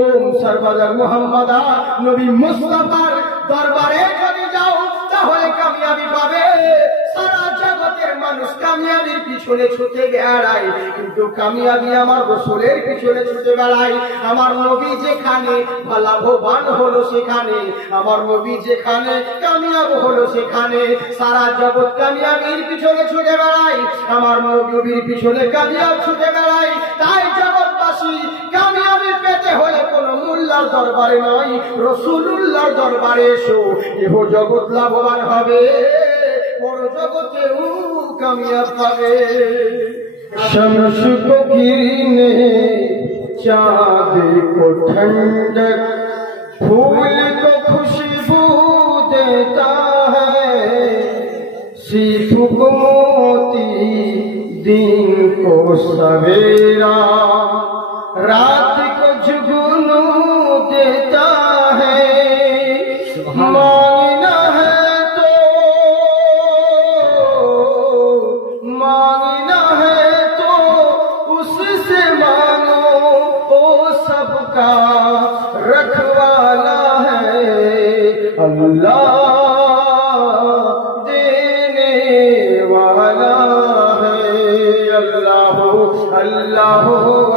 ওম সরবদর মুহাম্মাদা নবী মুস্তাফার দরবারে যদি যাও তাহলে কামিয়াবি পাবে। সারা জগতের মানুষ কামিয়াবির পিছনে ছুটে বেড়ায়, কিন্তু কামিয়াবি আমার রাসূলের পিছনে ছুটে বেড়ায়। আমার নবী যেখানে লাভবান হলো সেখানে, আমার নবী যেখানে কামিয়াব হলো সেখানে। সারা জগৎ কামিয়াবির পিছনে ছুটে বেড়ায়, আমার নবীর পিছনে কামিয়াব ছুটে বেড়ায়। তাই জগৎবাসী কামিয়াবি পেতে হলে কোনো মোল্লার দরবারে নয়, রাসূলুল্লাহর দরবারে এসো। ইহ জগৎ লাভবান হবে, বড় জগতেও কামিয়াব পাবে। शम्स को गिरने चाँद को ठंडक, फूल को खुशबू देता है, सीख को मोती दिन को सवेरा, रात को जुगनू देता है। मांगना है तो मांगना है तो उससे मांगो, वो सबका रखवाला है। अल्लाह देने वाला है। अल्लाह अल्लाह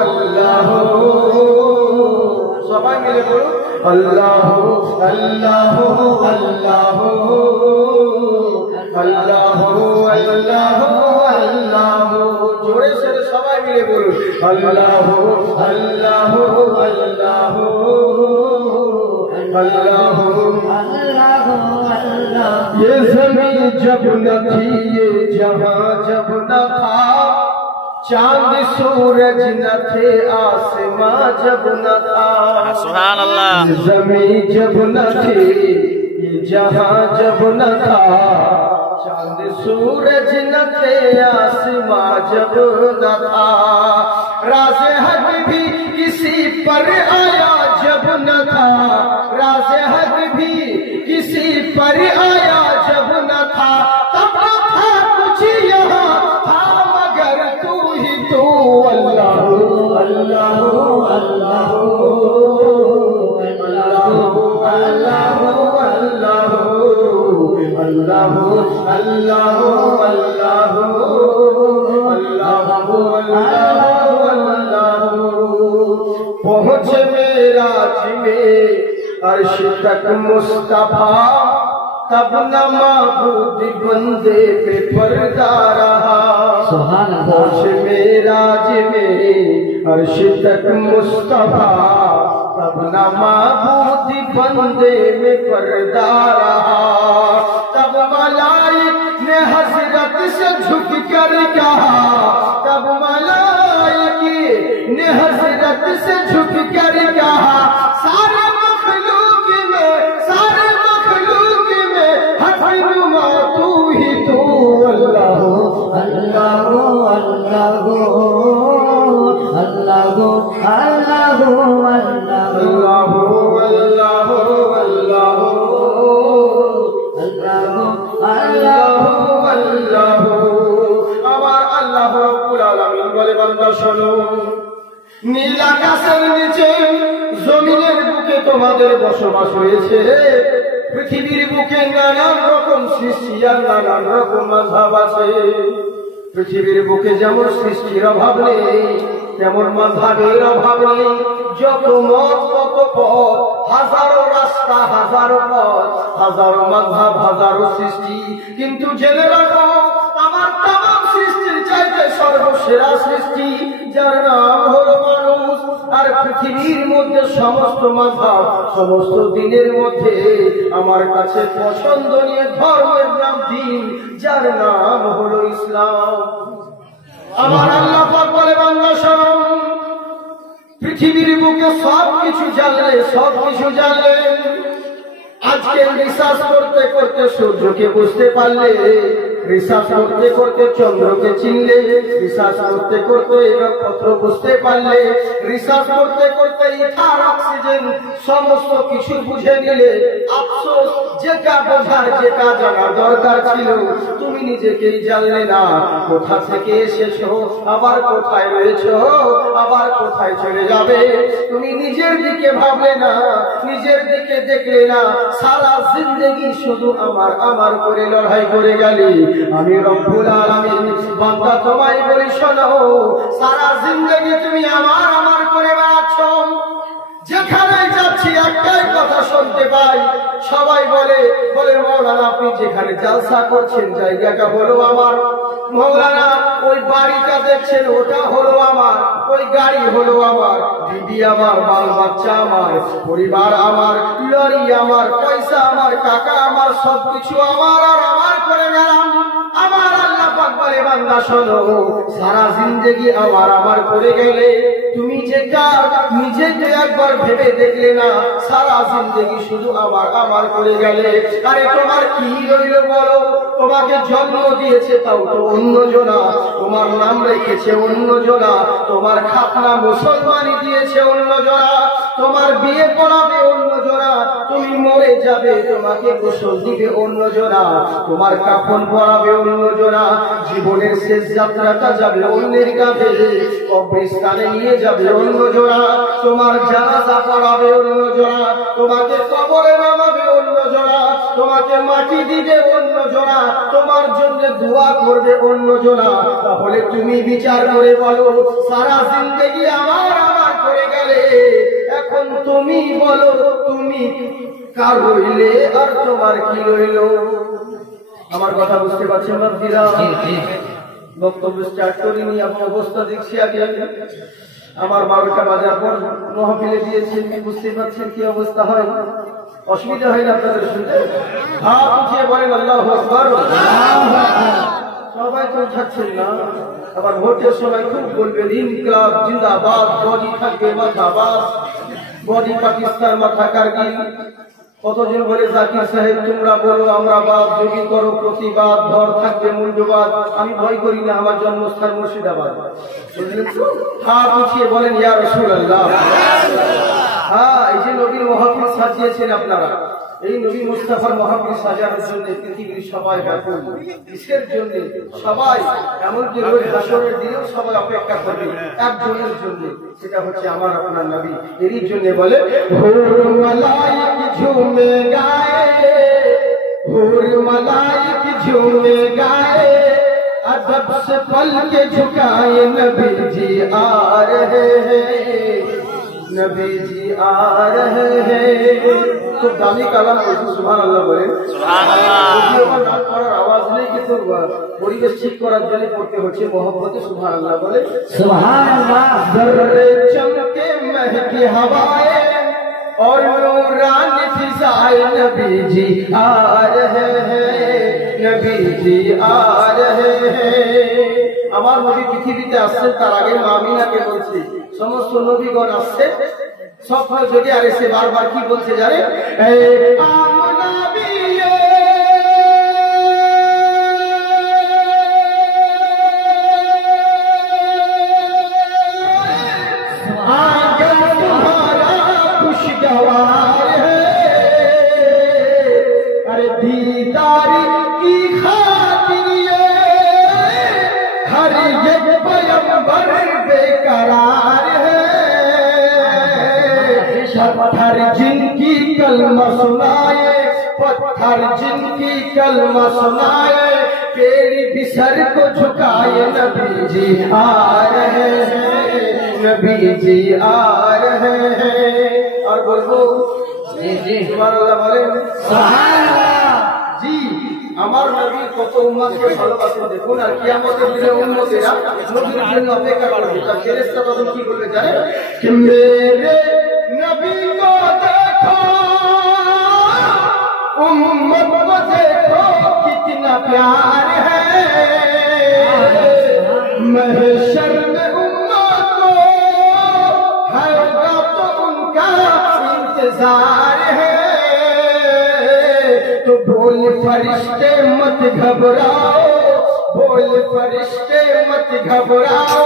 अल्लाह, सबाई मिले बोलो अल्लाह अल्लाह अल्लाह अल्लाह अल्लाह अल्लाह। जोड़े से सबाई मिले बोलो अल्लाह अल्लाह अल्लाह अल्लाह अल्लाह। ये ज़मीन जब न थी, ये जहां जब न था, चांद सूरज न थे, आसमां जब न था। सुभान अल्लाह। ज़मीन जब न थी, ये जहां जब न था, चांद सूरज न थे, आसमां जब न था। राज़े हक भी किसी पर आया जब न था, राज़े हक भी किसी पर आया जब न था। तब था कुछ यहाँ था मगर तू ही तू। अल्लाह अल्लाह अल्लाह अल्लाह अल्लाह अल्लाह अल्लाह अल्लाह अल्लाह। पहुँचे मेराज में अर्श तक मुस्तफा, तब न माबूद बंदे पे पर्दा रहा। पहुँचे मेराज में अर्श तक मुस्तफा, तब न माबूद बंदे में पर्दा रहा। तब मलाइक ने हजरत से झुक कर कहा, तब मलाइक ने हजरत से झुक कर कहा, सारे मखलूक में हफनुमा तू ही तू। अल्लाह अल्लाह अल्लाह अल्लाह अल्लाह अल्लाह अल्लाह। আমার আল্লাহ রাব্বুল আলামিন বলে, বান্দা শোনো, নীল আকাশের নিচে জমিনের বুকে তোমাদের বসবাস হয়েছে। পৃথিবীর বুকে নানান রকম সৃষ্টি আর নানান রকম মাযহাব আছে। পৃথিবীর বুকে যেমন সৃষ্টির অভাব নেই, তেমন মাযহাবের অভাব নেই। যত মত তত পথ, হাজারো রাস্তা হাজারো পথ, হাজারো মাযহাব হাজারো সৃষ্টি। কিন্তু জেনে রাখো, আমার তামাম সৃষ্টির চাইতে সর্বসেরা সৃষ্টি, যার নাম হলো মানুষ। আর পৃথিবীর মধ্যে সমস্ত মাযহাব, সমস্ত দিনের মধ্যে আমার কাছে পছন্দনীয় ধর্মের নাম দিন, যার নাম হলো ইসলাম। আমার আল্লাহ পাক বলে, বান্দা শোনো, পৃথিবীর বুকে সবকিছু জানলে আজকে রিসার্চ করতে করতে সূর্যকে বুঝতে পারলে, রিসার্চ করতে করতে চন্দ্রকে চিনলে, রিসার্চ করতে করতে নক্ষত্র বুঝতে পারলে, রিসার্চ করতে করতে ইথার অক্সিজেন সমস্ত কিছু বুঝে নিলে, আফসোস যেটা বোঝার যেটা জানার দরকার ছিল তুমি নিজেকেই জানলে না। কোথা থেকে এসেছো, আবার কোথায় রয়েছো, আবার কোথায় চলে যাবে তুমি নিজের দিকে ভাবলে না, নিজের দিকে দেখলে না। সারা জিন্দেগি শুধু আমার আমার করে লড়াই করে গেলে। আমি রব্বুল আলামিন বান্দা তোমায় বলি শোনো, সারা জিন্দেগি তুমি আমার আমার করে বেড়াচ্ছ। যেখানে যাচ্ছি একটাই কথা শুনতে পাই, সবাই বলে মৌলানা আপনি যেখানে জালসা করছেন জায়গাটা হলো আমার, মৌলানা ওই বাড়িটা দেখছেন ওটা হলো আমার, ওই গাড়ি হলো আমার, বিবি আমার, বাল বাচ্চা আমার, পরিবার আমার, লরি আমার, পয়সা আমার, কাকা আমার, সবকিছু আমার আর আমার করে গেলাম। আমার আল্লাহ পাক বলে বান্দা শোনো, সারা জিন্দেগি আমার আমার করে গেলে তুমি যেটা নিজেকে একবার ভেবে দেখলে না, সারা জিন্দেগি শুধু আমার আমার করে গেলে। আরে তোমার কি রইল বলো? তোমাকে জন্ম দিয়েছে তাও তো অন্য জনা, তোমার নাম রেখেছে অন্য জনা, তোমার খাতনা মুসলমানি দিয়েছে অন্য জনা, তোমার বিয়ে পড়াবে অন্য জনা, তুমি মরে যাবে তোমাকে গোসল দিবে অন্য জনা, তোমার কাফন পরাবে অন্য জনা, জীবনের শেষ যাত্রাটা যাবে অন্যের কাছে, কবরস্থানে নিয়ে যাবে অন্য জনা, তোমার জানাজা পড়াবে অন্য জনা, তোমাকে কবরে নামাবে অন্য জনা, তোমাকে মাটি দিবে অন্য জনা, তোমার জন্য দোয়া করবে অন্য জনা। তাহলে তুমি বিচার করে বলো, সারা জিন্দেগি আমার আমার করে গেলে, এখন তুমি বলো তুমি কার রইলে আর তোমার কি রইল? আমার কথা বুঝতে পারছেন বাপজিরা? বক্তব্য স্টার্ট করিনি, আমার অবস্থা দেখছি আগে আমার 12টা বাজার পর মহফিলে দিয়েছি, বুঝতে পারছেন কি অবস্থা হয়। অসুবিধা হয় না আপনাদের শুনতে? হাত উঠিয়ে বলেন আল্লাহু আকবার। সবাই তো থাকছেন না, আবার ভোটের সময় খুব বলবেন ইনকিলাব জিন্দাবাদ, বডি থাকবে মাথাবাদ, বডি পাকিস্তান মাথা কারগিল। কতজন বলে জাকির সাহেব তোমরা বলো আমরা বাদ, যোগী করো প্রতিবাদ, ভর থাকবে মূল্যবাদ। আমি ভয় করি না, আমার জন্মস্থান মুর্শিদাবাদ। হাত উঠিয়ে বলেন ইয়া রাসূলুল্লাহ। হ্যাঁ, এই যে নবীর মাহফিল সাজিয়েছেন আপনারা, এই নবী মুস্তাফার মাহফিল সাজানোর জন্য পৃথিবীর সবাই ব্যাকুল। কিসের জন্য? সবাই এমনকি রোজ হাসরের দিনেও সবাই অপেক্ষা করবে একজনের জন্য, সেটা হচ্ছে আমার আপনার নবী। এরই জন্য বলে হুর মালাইক ঝুমে গায়ে, হুর মালাইক ঝুমে গায়ে, अदब से पल के झुकाए नबी जी आ रहे हैं, नबी जी आ रहे हैं। খুব দামি কালাম বলছি, সুবহানাল্লাহ বলে। সুবহানাল্লাহ নাম করার আওয়াজ নেই, কিন্তু পরিবেশ ঠিক করার জন্য পড়তে হচ্ছে মহব্বতে সুবহানাল্লাহ বলে। সুবহানাল্লাহ। জর্রে চমকে महकी हवाएं और नूरानी फिजाएं, नबी जी आ रहे हैं, नबी जी आ रहे हैं। আমার নবী পৃথিবীতে আসছেন, তার আগে মা আমিনাকে বলছে সমস্ত নবীগণ আসছে স্বপ্ন যদি, আর এসে বারবার কি বলছে জানে? खुशगवार है, अरे दीदारी की खातिर हर एक पैगंबर बेकरार है। पत्थर जिनकी कलमा सुनाए, पत्थर जिनकी कलमा सुनाए, तेरी भी सर को झुकाए, नबी जी आ रहे हैं, नबी जी आ रहे हैं। और बोलो जी जी सुबहानाल्लाह बोले। सुबहानाल्लाह। जी আমার নবী কত উম্মতকে ভালোবাসেন দেখুন, আর কিয়ামতের দিনে উম্মতেরা নবীর জন্য অপেক্ষা করবে। তার ফেরেশতা তখন কি বলবে জানেন? कि मेरे नबी को देखो, उम्मत को देखो, कितना प्यार है, महशर में उम्मत को होगा तो उनका इंतजार है। तो बोल फरिश्ते मत घबराओ, बोले फरिश्ते मत घबराओ,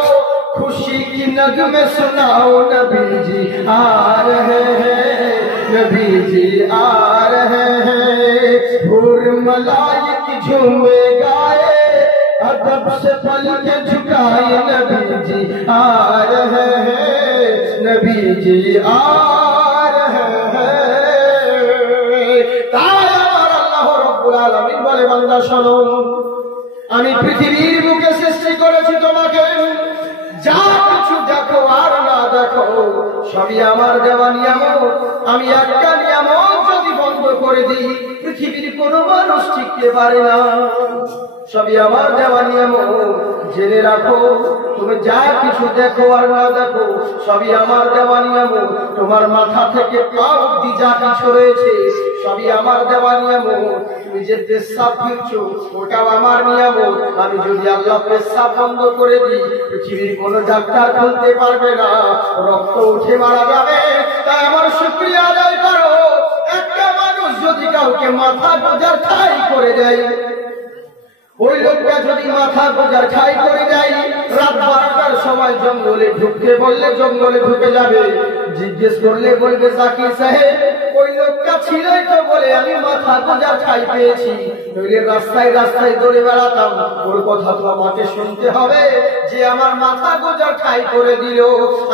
खुशी की नगमे सुनाओ, नबी जी आ रहे हैं, नबी जी आ रहे हैं। हूर मलाइक झूमे गाए, अदब से पल के झुकाए, नबी जी आ रहे हैं, नबी जी आ रहे हैं। তাই আমার আল্লাহ রাব্বুল আলামিন বলে, বান্দা শোনো, আমি পৃথিবীর বুকে সৃষ্টি করেছি তোমাকে, যা কিছু দেখো আর না দেখো সবই আমার দেওয়া নিয়ামত। আমি একটা নিয়ামত যদি বন্ধ করে দিই, পৃথিবীর কোনো মানুষ টিকতে পারে না। সবই আমার দেওয়া নিয়ামত। জেনে রাখো, তুমি যা কিছু দেখো আর না দেখো সবই আমার দেওয়া নিয়ামত। তোমার মাথা থেকে পা অবধি যা কিছু রয়েছে সবই আমার দেওয়া নিয়ামত। তুমি যে পেশাব ফিরছো ওটাও আমার নিয়ামত। আমি যদি আল্লাহ পেশাব বন্ধ করে দিই, পৃথিবীর কোনো ডাক্তার খুলতে পারবে না, রক্ত উঠে মারা যাবে। তাই আমার শুকরিয়া আদায় করো। একটা মানুষ যদি কাউকে মাথা গোজার ঠাই করে দেয়, ওই লোকটা যদি মাথা গোজার ঠাই করে দেয়, রাত 12টার সময় জঙ্গলে ঢুকতে বললে জঙ্গলে ঢুকে যাবে। জিজ্ঞেস করলে বলবে, জাকির সাহেব ওই লোকটা ছিলই তো বলে আমি মাথা গোজার ঠাই পেয়েছি, নইলে রাস্তায় রাস্তায় দৌড়ে বেড়াতাম। ওর কথা তো আমাকে শুনতে হবে যে আমার মাথা গোজার ঠাই করে দিল।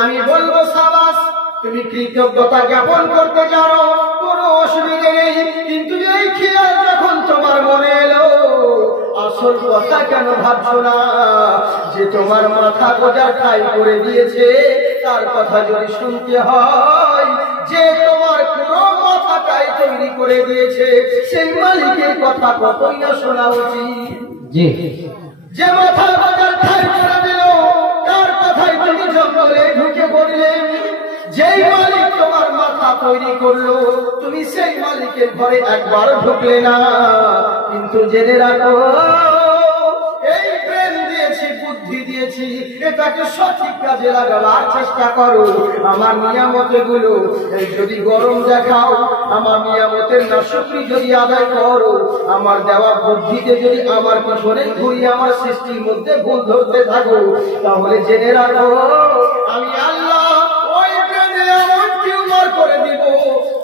আমি বলবো, সাবাস, তুমি কৃতজ্ঞতা জ্ঞাপন করতে জানো, কোনো অসুবিধা নেই। কিন্তু এই খেয়াল যখন তোমার মনে এলো, আসল কথা কেন ভাবছো না যে তোমার মাথা গোজার ঠাই করে দিয়েছে? তার কথা যদি শুনতে হয়, যে তোমার পুরো মাথাটাই তৈরি করে দিয়েছে, সেই মালিকের কথা কতই না শোনা উচিত। যে মাথা গোজার ঠাই করে দিল, তার কথাই তুমি জঙ্গলে ঢুকে পড়লে। যেই মালিক তোমার মাথা তৈরি করলো, তুমি সেই মালিকের ঘরে একবার ঢুকলে না। কিন্তু জেনে রাখো, এই প্রেম দিয়েছি, বুদ্ধি দিয়েছি, এটাকে সঠিক কাজে লাগাবার চেষ্টা করো। আমার নিয়ামত গুলো যদি গরম দেখাও, আমার নিয়ামতের নাশকরি যদি আদায় করো, আমার দেওয়া বুদ্ধিতে যদি আমার পিছনে ঘুরিয়ে আমার সৃষ্টির মধ্যে ভুল ধরতে থাকো, তাহলে জেনে রাখো আমি আল্লাহ ওই প্রেমে এমন টিউমার করে দিব,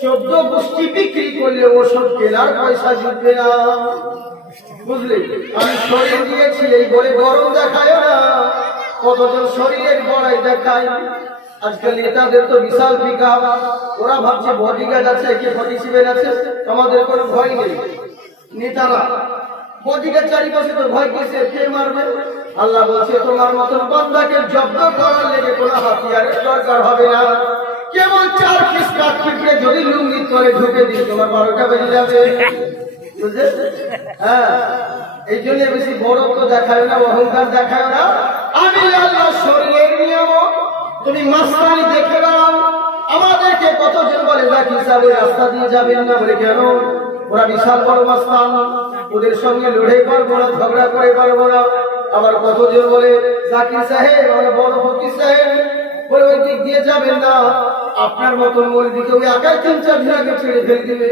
14 গোষ্ঠী বিক্রি করলে ওষুধ কেনার পয়সা জুটবে না। বুঝলি? আমি শরীর দিয়েছি এই বলে গরম দেখায় না। কতজন শরীরের বড়াই দেখায়। আজকাল নেতাদের তো বিশাল পিকআপ, ওরা ভাবছে বডিগার্ড আছে, কে 47 আছে, আমাদের কোনো ভয় নেই। নেতারা বডিগার্ড চারিপাশে তো ভয় কিসের, কে মারবে? আল্লাহ বলছে, তোমার মতন বান্দাকে জব্দ করার লেগে কোনো হাতিয়ারের দরকার হবে না। কেবল 4 পিস কাঠ পিঁপড়ে যদি লুঙ্গি করে ঢুকে দিই, তোমার 12টা বেজে যাবে। হ্যাঁ, এই জন্য বেশি বড়ত্ব দেখায় না, অহংকার দেখায় না। আমি আল্লাহ শরীরের নিয়ামত, তুমি মাস্তানি দেখে নাও। আমাদেরকে কতজন বলে জাকির সাহেব রাস্তা দিয়ে যাবেন না, বলে কেন? ওরা বিশাল বড় মাস্তান, ওদের সঙ্গে লড়াই পারবো না, ঝগড়া করে পারবো না। আবার কতজন বলে জাকির সাহেব আমরা বড় ফকির সাহেব, বলে ওই দিক দিয়ে যাবেন না, আপনার মতন ওই দিকে ওই একাই 3-4 দিন ছেড়ে ফেল দিবে।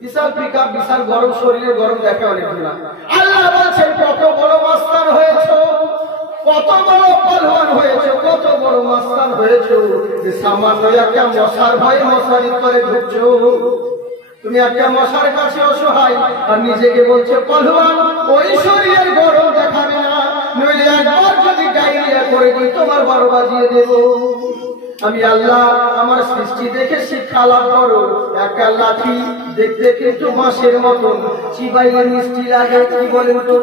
বিশাল পিকআপ, বিশাল গরম, শরীরে গরম দেখে অনেক না। আল্লাহ বলছেন, কত বড় মাস্তান হয়েছ, কত বড় পালওয়ান হয়েছ, কত বড় মাস্তান হয়েছ, যে সামান্য একটা মশার ভয়ে মশারি করে ঢুকছো। তুমি একটা মশার কাছে অসহায় আর নিজেকে বলছো পালওয়ান। ওই শরীরের গরম দেখাবে না, নইলে একবার যদি ডায়রিয়া করে দিই তোমার 12 বাজিয়ে দেব। আমি আল্লাহ আমার সৃষ্টি দেখে শিক্ষা লাভ করো। একটা লাঠি দেখতে কিন্তু মাছের মতন, চিবাইলে মিষ্টি লাগে, কি বলেন তো?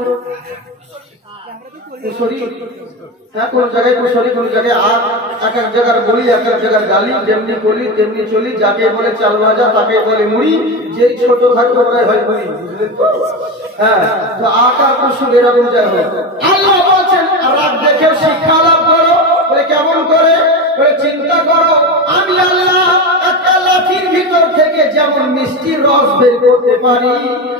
হ্যাঁ, কোন জায়গায় কুশলী, কোন জায়গায় আর এক এক জায়গার বলি, এক এক জায়গার গালি, যেমনি বলি তেমনি চলি। যাকে বলে চাল ভাজা তাকে বলে মুড়ি, যে ছোট থাকবে ওরাই হয় মুড়ি, বুঝলেন তো? হ্যাঁ, তো আটা কুশল এরকম যাই হোক। আল্লাহ বলছেন রাত দেখে শিক্ষা লাভ করো। বলে কেমন করে? বলে চিন্তা করো, আমি আল্লাহ একটা লাঠির ভিতর থেকে যেমন মিষ্টির রস বের করতে পারি,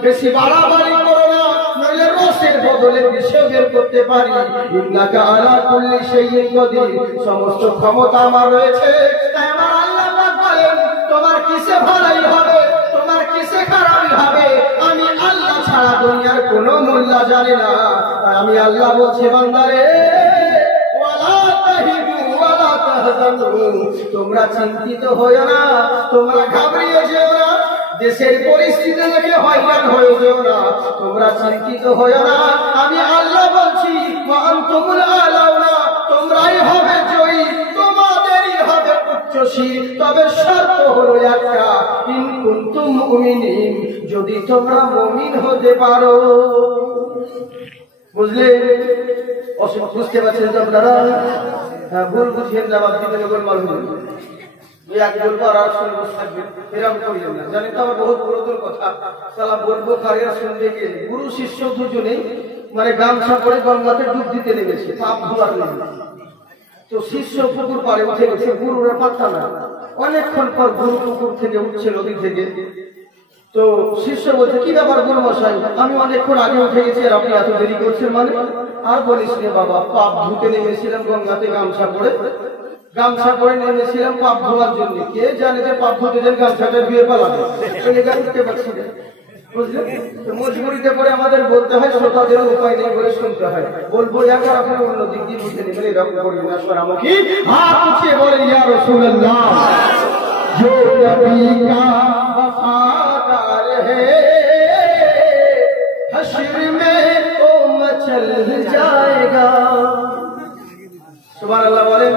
বেশি বাড়াবাড়ি করো না, নইলে রসের বদলে বিষ বের করতে পারি। ইন্নাকা আলা কুল্লি শাইইন কদির, সমস্ত ক্ষমতা আমার রয়েছে। তাই আমার আল্লাহ পাক বলেন, তোমার কিসে ভালাই হবে, তোমার কিসে খারাপই হবে, আমি আল্লাহ ছাড়া দুনিয়ার কোনো মূল্য জানি না। আমি আল্লাহ বলছি বান্দারে ওয়ালা তাহিনু ওয়ালা তাহজানু, তোমরা চিন্তিত হয়ো না, তোমরা ঘাবড়িয়ে যেও না, দেশের পরিস্থিতি দেখে হয়রান হয়ে যেও না, তোমরা চিন্তিত হয়ো না। আমি আল্লাহ বলছি আনতুমুল আলাউনা, তোমরাই হবে জয়ী, তোমাদেরই হবে উচ্চশীর। তবে শর্ত হলো একটা, ইন কুনতুম মুমিনিন, যদি তোমরা মুমিন হতে পারো। বুঝলে? বুঝতে পারছেন তো আপনারা? হ্যাঁ, ভুল বুঝিয়ে জবাব দিতে হবে। মানুষ এক বলবো আর শুনবো থাকবে, এরকম করিও না। জানি তো আমার বহুত পুরাতন কথা, সালা বলবো কারিয়া শুনতে গিয়ে গুরু শিষ্য দুজনেই মানে গামছা পরে গঙ্গাতে ডুব দিতে নেমেছে, পাপ ধোয়ার জন্য। তো শিষ্য পুকুর পাড়ে উঠে গেছে, গুরুরা পাত্তা না। অনেকক্ষণ পর গুরু পুকুর থেকে উঠছে, নদী থেকে। তো শিষ্য বলছে, কি ব্যাপার গুরু মশাই, আমি অনেকক্ষণ আগে উঠে গেছি আর আপনি এত দেরি করছেন মানে? আর বলিস রে বাবা, পাপ ধুতে নেমেছিলাম গঙ্গাতে গামছা পরে নেমেছিলাম পাপ ধোয়ার জন্য। কে জানে যে পাপ ধুতে যেন গামছাটা ধুয়ে পালাবে, উঠতে পারছি না। বুঝলেন? মজবুরিতে পরে আমাদের বলতে হয়, শ্রোতাদের উপায় নেই বলে শুনতে হয়। বলবো একবার আপনি অন্য দিক দিয়ে বুঝে নেবেন, এরকম করবেন না। সোনামুখী হাত উঠিয়ে বলেন, ইয়া রাসূলুল্লাহ, जो नबी का वफादार है हश्र में वो मचल जाएगा। সুবহানাল্লাহ বলেন।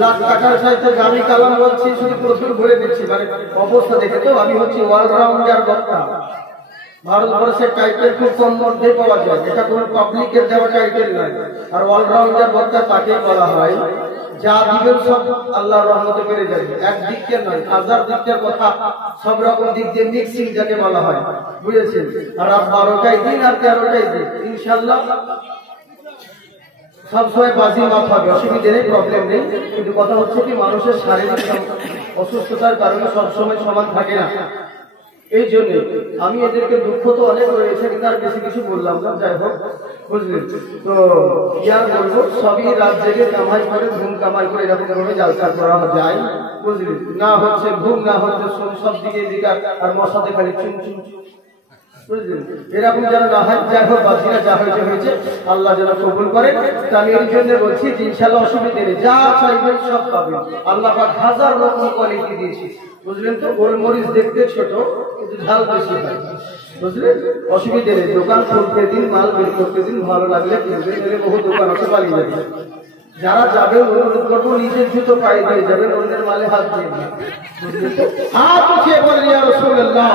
লাখ টাকার সাথে দামি কালাম বলছি, শুধু প্রচুর ঘুরে দিচ্ছি, মানে অবস্থা দেখে তো আমি হচ্ছি অলরাউন্ডার বক্তা। ভারতবর্ষের টাইটেল খুব কম মধ্যে পাওয়া যায়, এটা কোন পাবলিকের দেওয়া টাইটেল নয়। আর অলরাউন্ডার বক্তা তাকেই বলা হয় যা দিবেন সব আল্লাহর রহমতে পেরে যাবে। এক দিকটা নয়, হাজার দিকটার কথা, সব রকম দিক দিয়ে মিক্সিং যাকে বলা হয়, বুঝেছেন? আর 12টাই দিন আর 13টাই দিন, ইনশাআল্লাহ সবসময় বাজি মাপ হবে, অসুবিধে নেই, প্রবলেম নেই। কিন্তু কথা হচ্ছে কি, মানুষের শারীরিক অসুস্থতার কারণে সবসময় সমান থাকে না। এই জন্য আমি এদেরকে দুঃখ তো অনেক রয়েছে, তার বেশি কিছু বললাম না। যাই হোক, বুঝলেন তো? ইয়ার বলবো, সবই রাত জেগে কামাই করে, ঘুম কামাই করে এরকম ভাবে জালসা করা যায়, বুঝলেন? না হচ্ছে ঘুম, না হচ্ছে সব দিকে দিকে, আর মশাতে খালি চুন চুন, বুঝলেন? এরকম যেন না হয়। যাই হোক, বাকিরা যা হয়েছে আল্লাহ যেন কবুল করে। আমি এই জন্য বলছি যে ইনশাআল্লাহ অসুবিধা নেই, যা চাইবেন সব পাবেন। আল্লাহ পাক হাজার রকম কোয়ালিটি দিয়েছি, বুঝলেন তো? গোলমরিচ দেখতে ছোট কিন্তু ঝাল বেশি হয়, বুঝলেন? অসুবিধা নেই, দোকান খুলতে দিন, মাল বের করতে দিন, ভালো লাগলে কিনবেন, এলে বহু দোকান আছে, পালিয়ে যাবে। যারা যাবেন অনুরোধ করবো, নিজের জুতো পায়ে দিয়ে যাবেন, অন্যের মালে হাত দিয়ে না। হাত উঠিয়ে বলেন, ইয়া রাসূলুল্লাহ,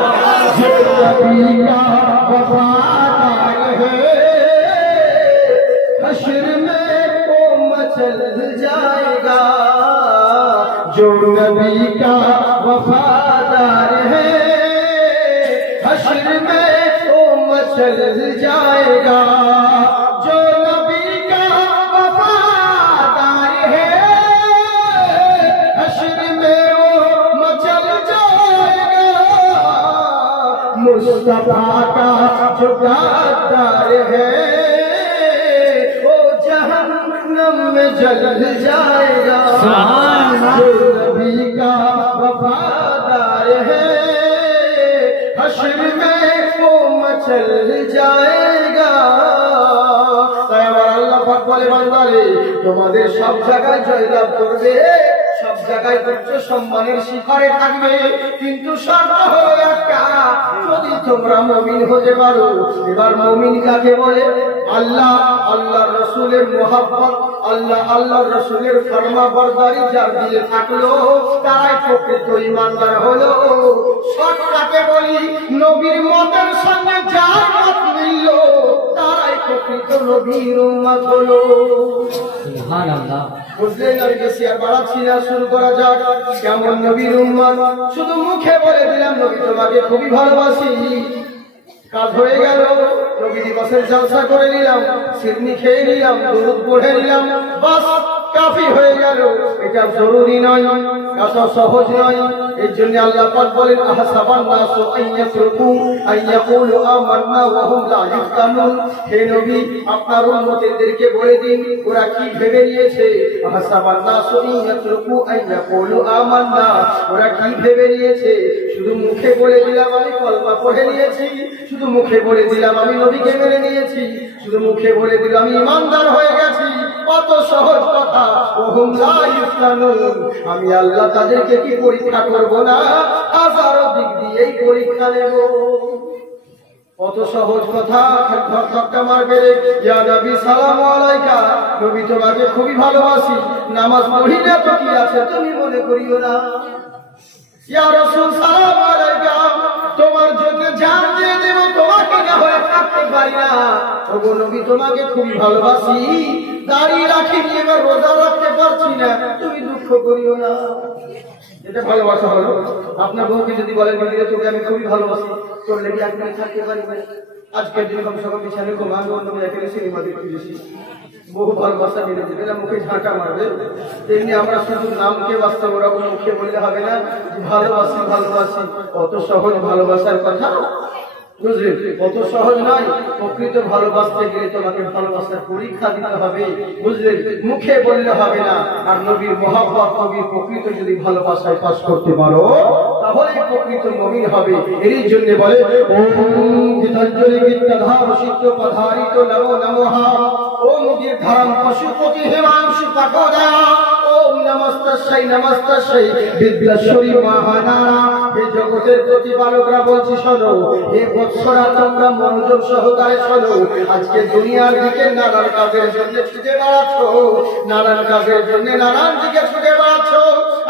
যে নবী কা वफादार है हश्र में वो मचल जाएगा। जो नबी का वफादार है हश्र में वो मचल जाएगा। जो नबी का वफादार है हश्र में वो मचल जाएगा। मुस्तफा का जो गद्दार है वो जहन्नम में जल जाएगा। जो नबी का वफादार है हश्र में वो मचल जाएगा। আল্লাহ পাক বলে, বান্দারে তোমাদের সব জায়গায় জয়লাভ করবে, সব জায়গায় উচ্চ সম্মানের শিখরে থাকবে, কিন্তু শর্ত হলো একটা, যদি তোমরা মুমিন হতে পারো। এবার মুমিন কাকে বলে? আল্লাহ আল্লাহর রাসূলের মুহাব্বত, আল্লাহর রাসূলের ফরমাবরদারি যার দিলে থাকলো, তারাই প্রকৃত ঈমানদার হলো। সৎ কাকে বলি? নবীর মতের সঙ্গে যার মত মিলল, তারাই প্রকৃত নবীর উম্মত হলো। সুবহানাল্লাহ। বুঝলেন? আমি বেশি আর বাড়াচ্ছি না, শুরু করা যাক। কেমন নবীর উম্মত? শুধু মুখে বলে দিলাম নবী তোমাকে খুবই ভালোবাসি, কাজ হয়ে গেল। নবী দিবসের জলসা করে নিলাম, সিডনি খেয়ে নিলাম, দুরূদ পড়ে নিলাম, বাস কাফি হয়ে গেল, এটা জরুরি নয়, এত সহজ নয়। এই জন্য আল্লাহ পাক বলেন আহসাবান নাসু আইয়াতরুকু আইয়াকুলু আমান্না ওয়া হুম লা ইফতানুন। হে নবী, আপনার উম্মতদেরকে বলে দিন ওরা কি ভেবে নিয়েছে। আহসাবান নাসু আইয়াতরুকু আইয়াকুলু আমান্না, ওরা কি ভেবে নিয়েছে শুধু মুখে বলে দিলাম আমি কলমা পড়ে নিয়েছি, শুধু মুখে বলে দিলাম আমি নবীকে মেনে নিয়েছি, শুধু মুখে বলে দিলাম আমি ঈমানদার হয়ে গেছি, কত সহজ কথা। ওহুম লা ইফতানুন, আমি আল্লাহ তাদেরকে কি পরীক্ষা করব না, হাজারো দিক দিয়েই পরীক্ষা নেব। কত সহজ কথা, ধাক্কা মারবে। ইয়া নবী সালাম আলাইকা, নবী তোমাকে খুবই ভালোবাসি, নামাজ পড়ি না তো কি আছে তুমি মনে করিও না। ইয়া রাসূল সালাম আলাইকা, তোমার জন্য জান দিয়ে দেব, তোমাকে না হয়ে থাকতে পারি না। ওগো নবী তোমাকে খুবই ভালোবাসি, দাড়ি রাখিনি এবার রোজা রাখতে পারছি না, তুমি দুঃখ করিও না। এটা ভালোবাসা হলো। আপনার বউকে যদি বলেন নবীরে তোকে আমি খুবই ভালোবাসি, তোর লেগে এক মিনিট থাকতে পারি না, আজকের দিন কম সকাল বিছানে ঘুমাবে, অন্য এখানে সিনেমা দেখতে গেছি, বহু ভালোবাসা মেরে দেবে না, মুখে ঝাঁটা মারবে। তেমনি আমরা শুধু নামকে বাস্তব ওরকম মুখে বললে হবে না ভালোবাসি ভালোবাসি, অত সহজ ভালোবাসার কথা বুঝলেন, কত সহজ নয়। প্রকৃত ভালোবাসতে গেলে তোমাকে ভালোবাসার পরীক্ষা দিতে হবে, বুঝলেন, মুখে বললে হবে না। আর নবীর মহব্বত, নবীর প্রকৃত যদি ভালোবাসায় পাশ করতে পারো তাহলে প্রকৃত মুমিন হবে। এরই জন্য বলে ওম গীতাঞ্জলি গীতাধার সিদ্ধ পধারিত নমো নমঃ, ওম গীর্ধারম পশুপতি হিমাংশু পাকোদা, ওম নমস্তস্যৈ নমস্তস্যৈ বিদ্যাশ্বরী মহানারা। হে জগতের প্রতিপালকরা বলছি শোনো, হে বৎসরা তোমরা মনোযোগ সহকারে শোনো। আজকে দুনিয়ার দিকে নানান কাজের জন্য ছুটে বেড়াচ্ছ, নানান কাজের জন্য নানান দিকে ছুটে বেড়াচ্ছ।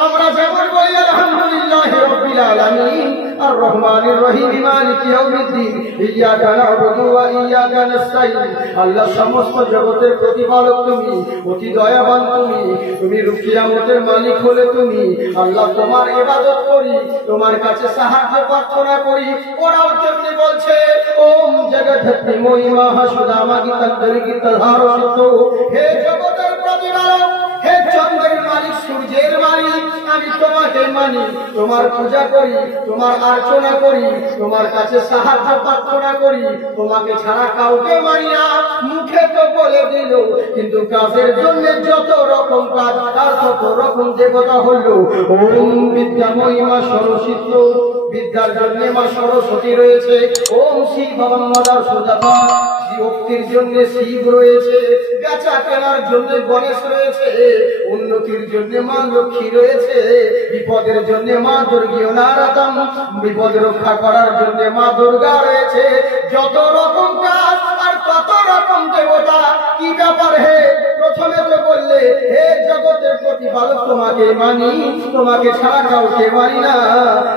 আমরা যেমন বলি আলহামদুলিল্লাহি রাব্বিল আলামিন আর রহমানির রহিম মালিকি ইয়াউমিদ্দিন ইয়্যাকা না'বুদু ওয়া ইয়্যাকা নাস্তাঈন। আল্লাহ সমস্ত জগতের প্রতিপালক তুমি, অতি দয়াবান তুমি, তুমি কিয়ামতের মালিক হলে তুমি। আল্লাহ তোমার ইবাদত করি, তোমার কাছে সাহায্য প্রার্থনা করি। ওরাও তেমনি বলছে ওম জগৎ মহিমা সুদামা গীতাঞ্জলি গীতাধার সত্য। হে জগতের প্রতিপালক, হে চন্দ্রের মালিক, সূর্যের মালিক, আমি তোমাকে মানি, তোমার পূজা করি, তোমার আর্চনা করি, তোমার কাছে সাহায্য প্রার্থনা করি, তোমাকে ছাড়া কাউকে মানি না। মুখে তো বলে দিল, কিন্তু কাজের জন্য যত রকম কাজ আর তত রকম দেবতা হলো। ওম বিদ্যাময়ী মা সরস্বতী, বিদ্যার জন্য মা সরস্বতী রয়েছে। ওম শিব ভগবান সুজাতা, শক্তির জন্য শিব রয়েছে। বেচা কেনার জন্য গণেশ রয়েছে। উন্নতির জন্য মা লক্ষ্মী রয়েছে। বিপদের জন্য মা দুর্গীয় নারাতম, বিপদ রক্ষা করার জন্য মা দুর্গা রয়েছে। যত রকম কাজ আর তত রকম দেবতা। কি ব্যাপার হে, প্রথমে তো বললে হে জগতের প্রতিপালক তোমাকে মানি, তোমাকে ছাড়া কাউকে মানি না।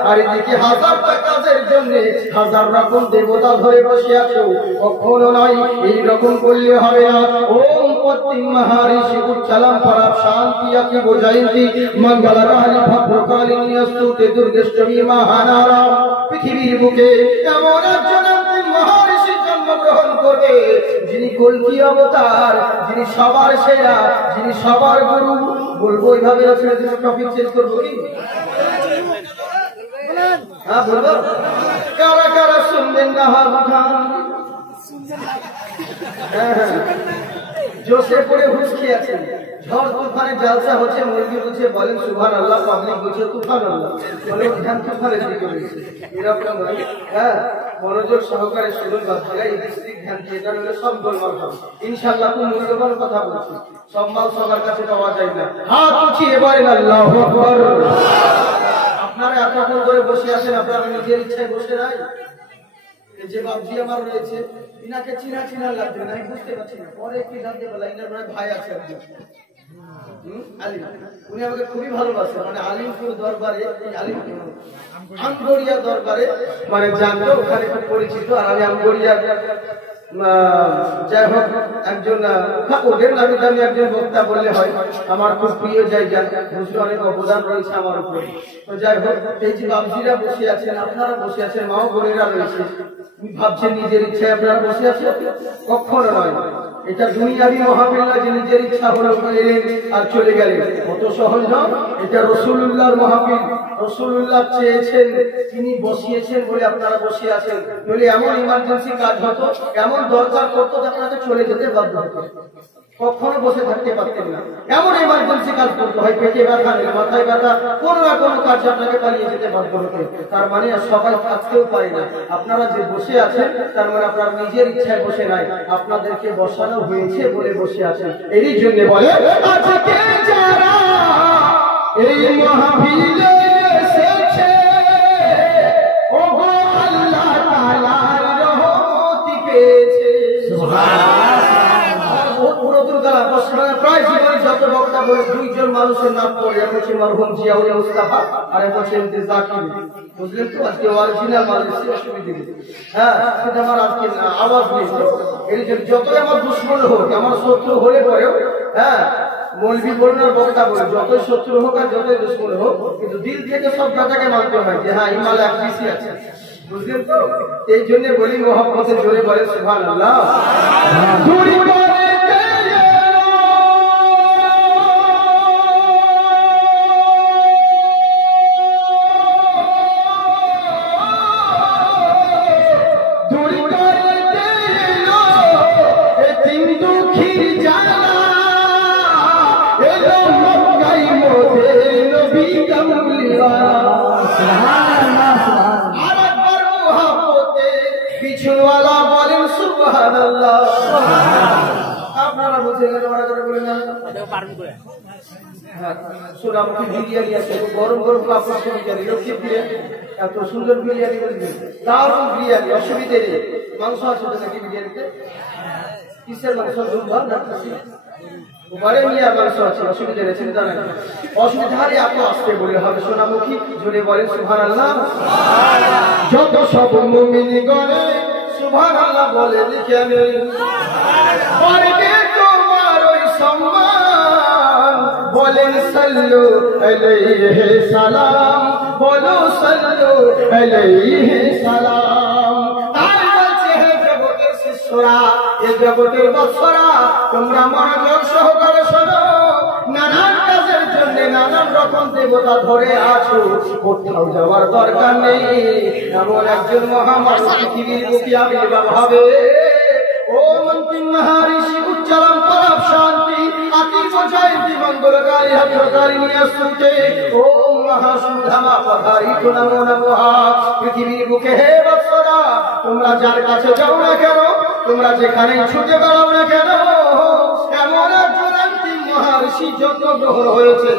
আর এদিকে হাজারটা কাজের জন্য হাজার রকম দেবতা ধরে বসে আছো, কখনো নয়। এইরকম করলে হবে না। ওম পত্তিং মহারিষি উচ্চালাম পরাপ শান্তি আকি বোঝাইন্তি মঙ্গলকালী ভদ্রকালিনী অস্তুতে দুর্গেষ্টমী মহানারা। পৃথিবীর বুকে এমন একজন মহারিষি জন্মগ্রহণ করবে যিনি কল্কি অবতার, যিনি সবার সেরা, যিনি সবার গুরু। বলবো এইভাবে আসলে টপিক চেঞ্জ করবো কি? হ্যাঁ বলবো। কারা কারা শুনবেন না হাত উঠান। জোশে পড়ে হুঁশ খেয়েছেন। ঝড় তুফানে জালসা হচ্ছে, মুরগি বলছে বলেন সুবহানাল্লাহ, পাবলিক বলছে তুফানাল্লাহ, বলে ধ্যান তুফানের দিকে রয়েছে। এরকম নয়। হ্যাঁ, মনোযোগ সহকারে শুনুন বাচ্চারা, এই ডিস্ট্রিক্ট ধ্যান থিয়েটার হলে সব গোলমাল হবে ইনশাআল্লাহ। খুব মূল্যবান কথা বলছি, সব মাল সবার কাছে পাওয়া যায় না। হাত উঠিয়ে বলেন আল্লাহু আকবার। আপনারা এতক্ষণ ধরে বসে আছেন, আপনারা নিজের ইচ্ছায় বসে নাই। যে বাবজি আমার রয়েছে, ইনাকে চিনা চিনা লাগবে না, আমি বুঝতে পারছি না। পরে কি জানতে পারলাম ইনার ভাই আছে আলিম, উনি আমাকে খুবই ভালোবাসে। মানে আলিমপুর দরবারে, আমগড়িয়া দরবারে মানে জানতো, ওখানে খুব পরিচিত। আর আমি আমগড়িয়া যাই হোক একজন ওদের নামি দামি একজন বক্তা বললে হয়। আমার খুব প্রিয় জায়গা, বুঝলে অনেক অবদান রয়েছে আমার উপরে। তো যাই হোক, এই যে বাবজিরা বসে আছেন, আপনারা বসে আছেন, মা বোনেরা রয়েছে, ভাবছেন নিজের ইচ্ছায় আপনারা বসে আছেন, কখনো নয়। এটা দুনিয়াবি মাহফিল না যে নিজের ইচ্ছা হলো এলেন আর চলে গেলেন, কত সহজ না। এটা রাসূলুল্লাহর মাহফিল, রাসূলুল্লাহ চেয়েছেন, তিনি বসিয়েছেন বলে আপনারা বসে আছেন। বলে এমন ইমার্জেন্সি কাজ হতো, এমন দরকার করতো যে আপনাকে চলে যেতে বাধ্য হতো, কখনো বসে থাকতে পারতেন না। এমন ইমার্জেন্সি কাজ করতে হয়, পেটে ব্যথা, মাথায় ব্যথা, কোনো না কোনো কাজ আপনাকে পালিয়ে যেতে বাধ্য হতো। তার মানে সবাই থাকতেও পারে না। আপনারা যে বসে আছেন তার মানে আপনার নিজের ইচ্ছায় বসে নাই, আপনাদেরকে বসানো হয়েছে বলে বসে আছেন। এই জন্য বলে আজকে যারা এই মাহফিলে এসেছে, ওগো আল্লাহ তাআলার রহমত পেয়েছে। প্রায় জীবনে যত বক্তা বলে দুইজন মানুষের নাম পড়ে, এক হচ্ছে মরহুম জিয়াউল মুস্তাফা আর এক হচ্ছে এমডি জাকির। বুঝলেন তো, আজকে অরিজিনাল মালয়েশি অসুবিধা নেই। হ্যাঁ, সেটা আমার আজকে আওয়াজ নেই। এই জন্য যতই আমার দুশ্মন হোক, আমার শত্রু হলে পরেও, হ্যাঁ মৌলভী বলুন আর বক্তা বলুন, যতই শত্রু হোক আর যতই দুশ্মন হোক, কিন্তু দিল থেকে সব কথাকে মানতে হয় যে হ্যাঁ ইমাল এক বেশি আছে। বুঝলেন তো, এই জন্য বলি মোহাম্মদের জোরে বলে সুবহানাল্লাহ। আপনারা বলছেন বলে না, সোনামুখী বিরিয়ানি আছে, গরম গরম কাপড় বিরিয়ানি, লক্ষ্মী বিরিয়ানি, এত সুন্দর বিরিয়ানি বলবেন, দারুণ বিরিয়ানি, অসুবিধে নেই। মাংস আছে তো নাকি বিরিয়ানিতে? কিসের মাংস? ঘরে নিয়ে মাংস আছে, অসুবিধা নেই, চিন্তা নাই। অসুবিধা হলে এত আসতে বলে হবে। সোনামুখী জোরে বলেন সুবহানাল্লাহ। যত সব মুমিন গণে সুবহানাল্লাহ বলে লিখে নেন, স্বর্গে তোমার ওই সম্মান, বলেন সাল্লু আলাইহি সালাম, বলো সাল্লু আলাইহি সালাম। তাই বলছে হে জগতের শিষ্যরা, এ জগতের বৎসরা, তোমরা মনোযোগ সহকারে শোনো। নানান কাজের জন্য নানান রকম দেবতা ধরে আছো, কোথাও যাওয়ার দরকার নেই। এমন একজন মহামানব পৃথিবীর বুকে আবির্ভাব হবে। ও মন্ত্রী মহারিষি উচ্চারণ পরব শান্তি আতি জয়ন্তী মঙ্গলকারী হরিহরকারী নিয়াসুতে ও মহাসুধামা পধারি নমো নমঃ। পৃথিবীর বুকে হে বৎসরা, তোমরা যার কাছে যাও না কেন, তোমরা যেখানে ছুটে বেড়াও না কেন, এমন একজন অন্তিম মহারিষি জন্মগ্রহণ হয়েছে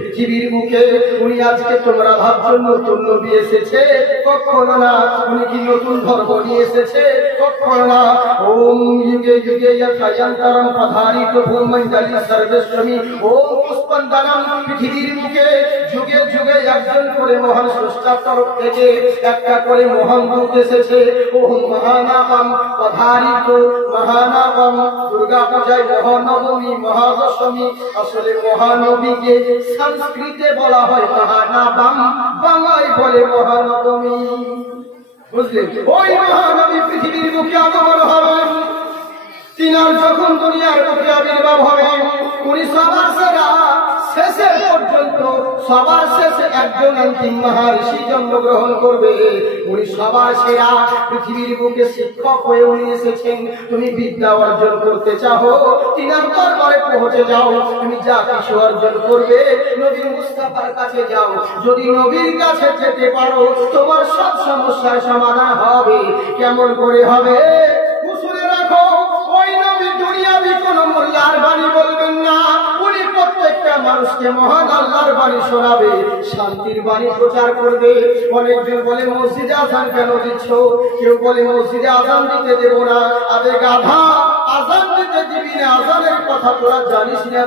পৃথিবীর বুকে। উনি আজকে তোমরা ভাবছেন নতুন নবী এসেছে, কখনো না। উনি কি নতুন ধর্ম নিয়ে এসেছে? কখনো না। ওম যুগে যুগে যথায়ন্তরম পধারিত ভূমণ্ডলী সর্বেশ্বরী ওম পুষ্পন্দনম। পৃথিবীর বুকে যুগে যুগে একজন করে মহান স্রষ্টার তরফ থেকে একটা করে মহান দূত এসেছে। ওম মহানামম পধারিত মহানামম। দুর্গা পূজায় মহানবমী, মহাদশমী, আসলে মহানবীকে সংস্কৃতে বলা হয় মহানামম, বাংলায় বলে মহানবমী। বুঝলেন? ওই মহানবী পৃথিবীর বুকে আগমন হবেন। তিনার যখন দুনিয়ার বুকে আবির্ভাব হবে, উনি সবার সেরা, শেষে পর্যন্ত সবার শেষে একজন অন্তিম মহারিষি জন্মগ্রহণ করবে। উনি সবার সেরা, পৃথিবীর বুকে শিক্ষক হয়ে উনি এসেছেন। তুমি বিদ্যা অর্জন করতে চাও, তিনার দরবারে পৌঁছে যাও। তুমি যা কিছু অর্জন করবে নবী মুস্তাফার কাছে যাও। যদি নবীর কাছে যেতে পারো, তোমার সব সমস্যার সমাধান হবে। কেমন করে হবে? শুনে রাখো, ওই নবী দুনিয়াবি কোন মোল্লার বাণী বলবেন না। উনি প্রত্যেকটা মানুষকে মহান আল্লাহর বাণী শোনাবে, শান্তির বাণী প্রচার করবে। অনেকজন বলে মসজিদে আযান কেন দিচ্ছ? কেউ বলে মসজিদে আযান দিতে দেব না। আরে গাধা, আযান দিতে দিবি না, আযানের কথা কথা তোরা জানিস না,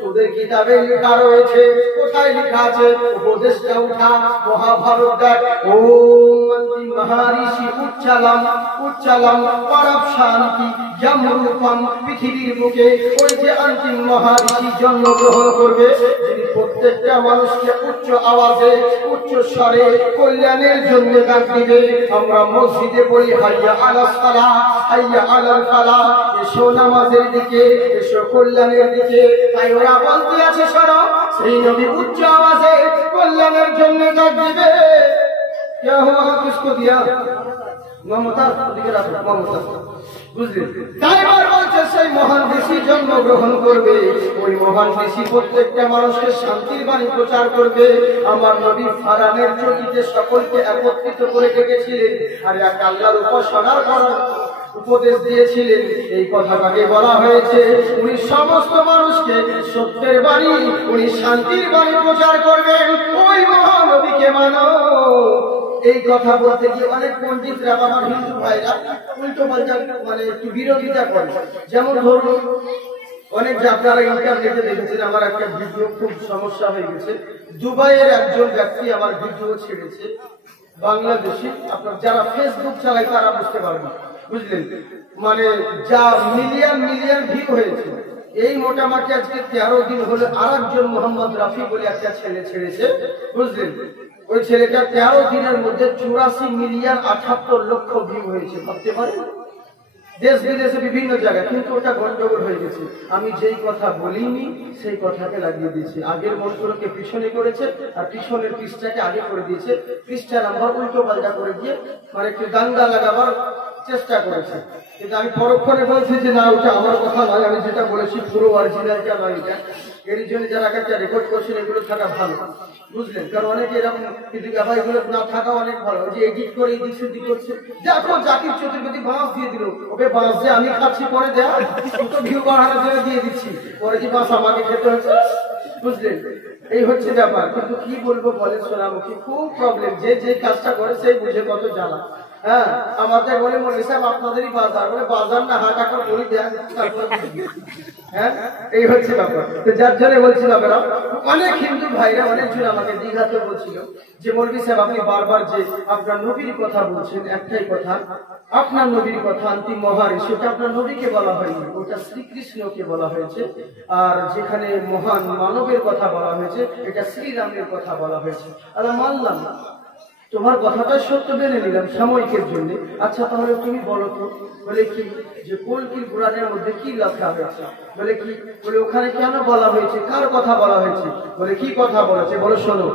তোদের কিতাবে লেখা রয়েছে। কোথায় লেখা আছে? উপদেশটা উঠা, মহাভারত দেখ। ওম অন্তিম মহারিষি উচ্চালাম উচ্চালাম পরব শান্তি যমরূপম, পৃথিবীর বুকে ওই যে অন্তিম মহারিষি জন্মগ্রহণ করবে, যিনি প্রত্যেকটা মানুষকে উচ্চ আওয়াজে উচ্চ স্বরে কল্যাণের জন্য ডাক দিবে। আমরা মসজিদে বলি হাইয়া আলাস সালাহ, হাইয়া আলাল ফালাহ, এসো নামাজের দিকে, এসো কল্যাণের দিকে। তাই ওরা বলতে আছে শোনো, সেই নবী উচ্চ আওয়াজে কল্যাণের জন্য ডাক দিবে। क्या हुआ किसको दिया? মমতা দিকে রাখো, মমতা বুঝলেন? তাই বার বলছে সেই মহান ঋষি জন্মগ্রহণ করবে, ওই মহান ঋষি প্রত্যেকটা মানুষকে শান্তির বাণী প্রচার করবে। আমার নবী ফারানের চকিতে সকলকে একত্রিত করে ডেকেছিলেন আর এক আল্লাহর উপাসনার করার উপদেশ দিয়েছিলেন। এই কথাটাকে বলা হয়েছে উনি সমস্ত মানুষকে সত্যের বাণী, উনি শান্তির বাণী প্রচার করবেন। ওই মহানবীকে মানো। এই কথা বলতে গিয়ে অনেক পণ্ডিতরা, আমার হিন্দু ভাইরা উল্টো পাল্টা মানে একটু বিরোধিতা করে। যেমন ধরুন অনেক যে আপনারা ইন্টারনেটে দেখেছেন, আমার একটা ভিডিও খুব সমস্যা হয়ে গেছে। দুবাইয়ের একজন ব্যক্তি আমার ভিডিও ছেড়েছে, বাংলাদেশি। আপনার যারা ফেসবুক চালায় তারা বুঝতে পারবেন, বুঝলেন? মানে যা মিলিয়ন মিলিয়ন ভিউ হয়েছে। এই মোটামুটি আজকে 13 দিন হলো আর একজন মোহাম্মদ রাফি বলে একটা ছেলে ছেড়েছে, বুঝলেন? ওই ছেলেটা 13 দিনের মধ্যে 84 মিলিয়ন 78 লক্ষ ভিউ হয়েছে। ভাবতে পারেন? দেশ বিদেশে বিভিন্ন জায়গায়। কিন্তু ওটা গন্ডগোল হয়ে গেছে। আমি যেই কথা বলিনি সেই কথাকে লাগিয়ে দিয়েছি। আগের মন্ত্রকে পিছনে করেছে আর পিছনের পৃষ্ঠাকে আগে করে দিয়েছে। পৃষ্ঠা নাম্বার উল্টো পাল্টা করে দিয়ে মানে একটু দাঙ্গা লাগাবার চেষ্টা করেছে। কিন্তু আমি পরক্ষণে বলছি যে না, ওটা আমার কথা নয়, আমি যেটা বলেছি পুরো অরিজিনালটা নয় এটা। এর জন্য যারা কাছে রেকর্ড করছেন এগুলো থাকা ভালো, বুঝলেন? কারণ অনেকে এরকম কিন্তু এগুলো না থাকা অনেক ভালো। যে এডিট করে এদিক সেদিক করছে। দেখো জাকির চতুর্বেদী বাঁশ দিয়ে দিল, ওকে বাঁশ দিয়ে আমি খাচ্ছি, পরে দেয়া দুটো ভিউ বাড়ানোর জন্য দিয়ে দিচ্ছি, পরে কি বাঁশ আমাকে খেতে হচ্ছে, বুঝলেন? এই হচ্ছে ব্যাপার। কিন্তু কি বলবো বলেন সোনামুখী, খুব প্রবলেম। যে যে কাজটা করে সেই বুঝে কত জ্বালা। হ্যাঁ, আমাদের বলে মনে সাহেব আপনাদেরই বাজার, বলে বাজার না হাট আকার বলি দেয়া। হ্যাঁ, এই হচ্ছে ব্যাপার। তো যার জন্য বলছিল আপনারা অনেক হিন্দু ভাইরা অনেকজন আমাকে দীঘাতে বলছিল যে মৌলভী সাহেব আপনি বারবার যে আপনার নবীর কথা বলছেন, একটাই কথা, আপনার নবীর কথা অন্তিম মহারিষি, সেটা আপনার নবীকে বলা হয়নি, ওটা শ্রীকৃষ্ণকে বলা হয়েছে। আর যেখানে মহান মানবের কথা বলা হয়েছে এটা শ্রীরামের কথা বলা হয়েছে। আরে মানলাম, তোমার কথাটা সত্য মেনে নিলাম সাময়িকের জন্য। আচ্ছা তাহলে তুমি বলো তো, বলে কি যে কলকির পুরাণের মধ্যে কি লেখা হয়েছে? বলে কি, বলে ওখানে কেন বলা হয়েছে, কার কথা বলা হয়েছে? বলে কি কথা বলেছে? বলো শোনো।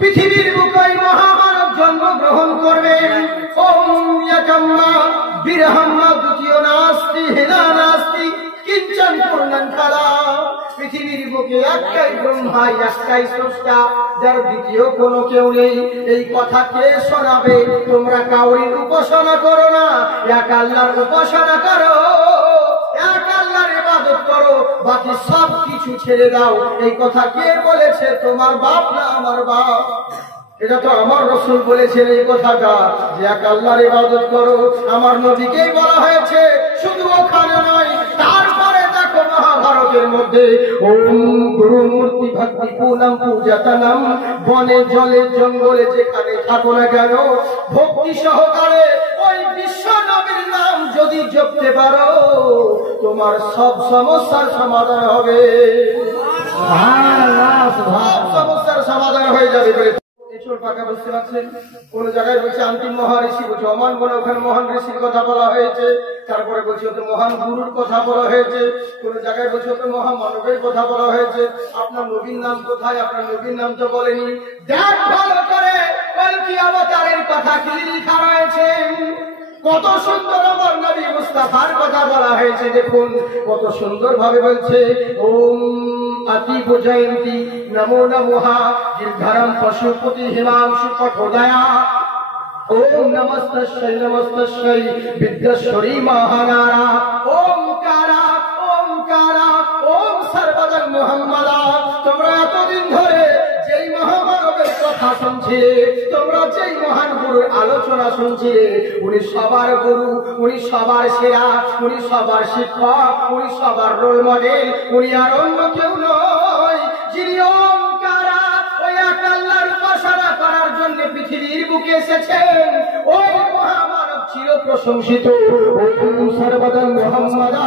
পৃথিবীর বুকে মহামানব জন্মগ্রহণ করবেন। ওম ইয়াকাম্মা বিরহাম্মা দ্বিতীয় নাস্তি হেনা নাস্তি কিঞ্চন পূর্ণাং কালা। পৃথিবীর বুকে একটাই ব্রহ্মা, একটাই স্রষ্টা, যার দ্বিতীয় কোনো কেউ নেই। এই কথা কে শোনাবে? তোমরা কাউরির উপাসনা করো না, এক আল্লাহর উপাসনা করো, এক আল্লাহর ইবাদত করো, বাকি সব কিছু ছেড়ে দাও। এই কথা কে বলেছে? তোমার বাপ না আমার বাপ? এটা তো আমার রাসূল বলেছেন এই কথাটা, যে এক আল্লাহর ইবাদত করো। আমার নবীকেই বলা হয়েছে। শুধু ওখানে নয়, তারপরে দেখো মহাভারতের মধ্যে ওম গুরু মূর্তি ভক্তি পূর্ণম পূজাতনম, বনে জলে জঙ্গলে যেখানে থাকো না কেন ভক্তি সহকারে ওই বিশ্ব নবীর নাম যদি জপতে পারো, তোমার সব সমস্যার সমাধান হবে। সব সমস্যার সমাধান হয়ে যাবে। বুঝতে পারছেন? কোন জায়গায় বলছে অন্তিম মহারিষি, বলছে অমান বলে ওখানে মহান ঋষির কথা বলা হয়েছে। তারপরে বলছে ওতে মহান গুরুর কথা বলা হয়েছে। কোন জায়গায় বলছে ওতে মহান মানবের কথা বলা হয়েছে। আপনার নবীর নাম কোথায়? আপনার নবীর নাম তো বলেনি। দেখ ভালো করে কলকি অবতারের কথা কি লেখা রয়েছে। কত সুন্দর আমার নবী মুস্তাফার কথা বলা হয়েছে। দেখুন কত সুন্দর ভাবে বলছে ওম আতি জয়ন্তী নমো নমঃ দীর্ঘারাম পশুপতি হিমাংশু কঠোদয়া ওম নমস্তস্যৈ নমস্তস্যৈ বিদ্যেশ্বরী মহানারা ওমকারা ওমকারা ওম সর্বজং মুহাম্মাদা। তোমরা এতদিন ধরে যেই মহামানবের কথা শুনছিলে, তোমরা যেই মহান গুরুর আলোচনা শুনছিলে, উনি সবার গুরু, উনি সবার সেরা, উনি সবার শিক্ষক, উনি সবার রোল মডেল, উনি আর অন্য কেউ নয়, যিনি ওঙ্কারা ওই এক আল্লাহর উপাসনা করার জন্য পৃথিবীর বুকে এসেছেন। ওই মহামানব চির প্রশংসিত সর্বদান মুহাম্মাদা,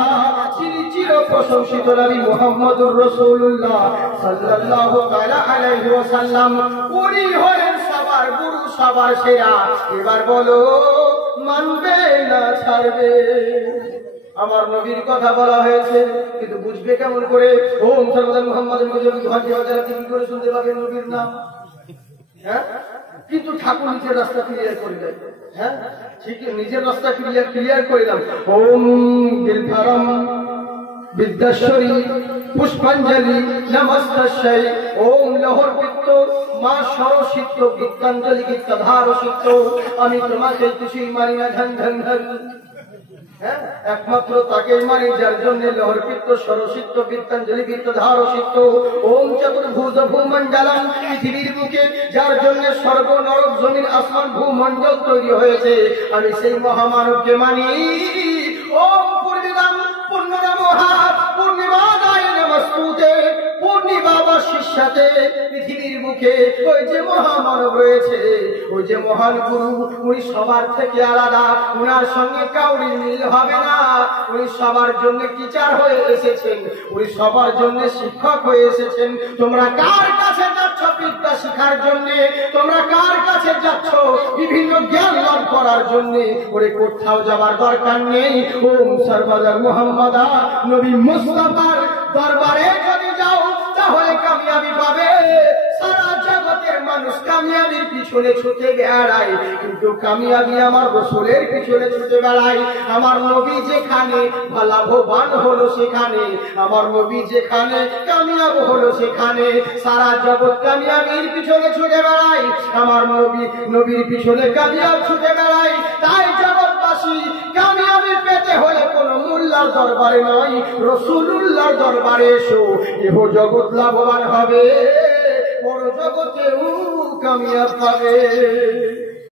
যিনি চির প্রশংসিত নবী মুহাম্মদুর রাসূলুল্লাহ সাল্লাল্লাহু তাআলা আলাইহি ওয়াসাল্লাম, উনি হলেন সবার গুরু, সবার সেরা। এবার বলো, মানবে না ছাড়বে? আমার নবীর কথা বলা হয়েছে, কিন্তু বুঝবে কেমন করে? ওম সর্বদান মুহাম্মাদুর রাসূলুল্লাহ কি করে শুনতে পাবেন নবীর নাম? হ্যাঁ, কিন্তু ঠাকুর নিজের রাস্তা ক্লিয়ার করে দেয়। হ্যাঁ, ঠিক নিজের রাস্তা ক্লিয়ার করে দাও। ওম বিলফারাম বিদ্যাশ্বরী পুষ্পাঞ্জলি নমস্তস্যৈ, ওম লহর বৃত্ত মা সরসিক্ত বিদ্যাঞ্জলি গীতধার সিক্ত, আমি তোমাকে কিছুই মানি না, ধন ধন ধন। হ্যাঁ, একমাত্র তাকেই মানি যার জন্য লহরপিত্ত সরসিক্ত বিদ্যাঞ্জলি গীতধার সিক্ত। ওম চতুর্ভুজ ভূমণ্ডলম, পৃথিবীর বুকে যার জন্য স্বর্গ নরক জমিন আসমান ভূমণ্ডল তৈরি হয়েছে, আমি সেই মহামানবকে মানি। ওম পূর্ণিমাম পূর্ণনমঃ পূর্ণিমাদায় নমস্তুতে, পূর্ণিমাবাসীর সাথে পৃথিবীর মুখে ওই যে মহামানব রয়েছে, ওই যে মহান গুরু, উনি সবার থেকে আলাদা, উনার সঙ্গে কাউরির মিল হবে না। উনি সবার জন্য টিচার হয়ে এসেছেন, উনি সবার জন্য শিক্ষক হয়ে এসেছেন। তোমরা কার কাছে যাচ্ছ বিদ্যা শিখার জন্য? তোমরা কার কাছে যাচ্ছ বিভিন্ন জ্ঞান লাভ করার জন্য? ওরে কোথাও যাবার দরকার নেই। ওম সর্বদার মুহাম্মাদা নবী মুস্তাফার দরবারে যদি যাও তাহলে কামিয়াবি পাবে। সারা জগতের মানুষ কামিয়াবির পিছনে ছুটে বেড়ায়, কিন্তু কামিয়াবি আমার রাসূলের পিছনে ছুটে বেড়ায়। আমার নবী যেখানে লাভবান হলো সেখানে, আমার নবী যেখানে কামিয়াব হলো সেখানে। সারা জগৎ কামিয়াবির পিছনে ছুটে বেড়ায়, আমার নবীর পিছনে কামিয়াব ছুটে বেড়ায়। তাই জগৎবাসী কামিয়াবি পেতে হলে কোন মোল্লার দরবারে নয়, রাসূলুল্লাহর দরবারে এসো। এহ জগৎ লাভবান হবে, বড় জগতেও কামিয়াব পাবে।